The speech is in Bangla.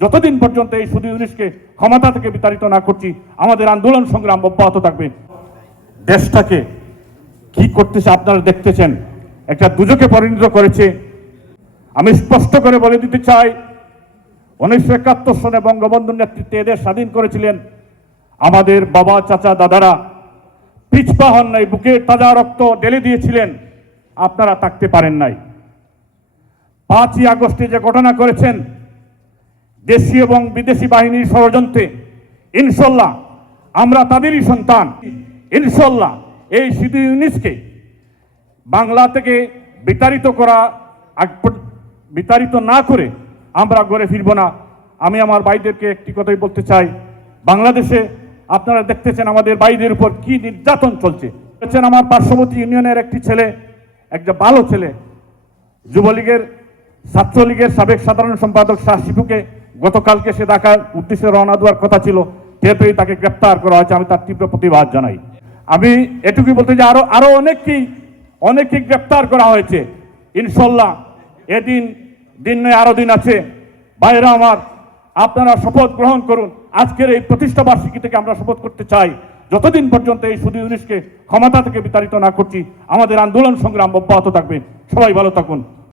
যতদিন পর্যন্ত এই সুদী ইউনিশকে ক্ষমতা থেকে বিতাড়িত না করছি, আমাদের আন্দোলন সংগ্রাম অব্যাহত থাকবে। দেশটাকে কি করতেছে আপনারা দেখতেছেন? একটা দুজকে পরিণত করেছে। আমি স্পষ্ট করে বলে দিতে চাই, উনিশশো একাত্তর সনে বঙ্গবন্ধুর নেতৃত্বে এদের স্বাধীন করেছিলেন। আমাদের বাবা, চাচা, দাদারা পিছপা হন নাই, বুকে তাজা রক্ত ঢেলে দিয়েছিলেন। আপনারা থাকতে পারেন নাই। পাঁচই আগস্টে যে ঘটনা করেছেন দেশীয় এবং বিদেশি বাহিনীর ষড়যন্ত্রে, ইনশাল্লাহ আমরা তাদেরই সন্তান। ইনশাল্লাহ এই সিধু ইউনিসকে বাংলা থেকে বিতাড়িত করা বিতাড়িত না করে আমরা গড়ে ফিরব না। আমি আমার ভাইদেরকে একটি কথাই বলতে চাই। বাংলাদেশে আপনারা দেখতেছেন আমাদের ভাইদের উপর কি নির্যাতন চলছে। দেখছেন আমার পার্শ্ববর্তী ইউনিয়নের একটি ছেলে, একটা ভালো ছেলে, যুবলীগের, ছাত্রলীগের সাবেক সাধারণ সম্পাদক শাহ শিবুকে গতকালকে সে ঢাকার উদ্দেশ্যে রওনা দেওয়ার কথা ছিল, যেহেতুই তাকে গ্রেপ্তার করা হয়েছে, আমি তার তীব্র প্রতিবাদ জানাই। আমি এটুকুই বলতে যে আরও আরও অনেককেই অনেককেই গ্রেপ্তার করা হয়েছে। ইনশাল্লাহ, এদিন, দিন নয়, আরও দিন আছে। বাইরে আমার, আপনারা শপথ গ্রহণ করুন। আজকের এই প্রতিষ্ঠা বার্ষিকী থেকে আমরা শপথ করতে চাই। যতদিন পর্যন্ত এই সুদী ইউনিশকে ক্ষমতা থেকে বিতাড়িত না করছি, আমাদের আন্দোলন সংগ্রাম অব্যাহত থাকবে। সবাই ভালো থাকুন।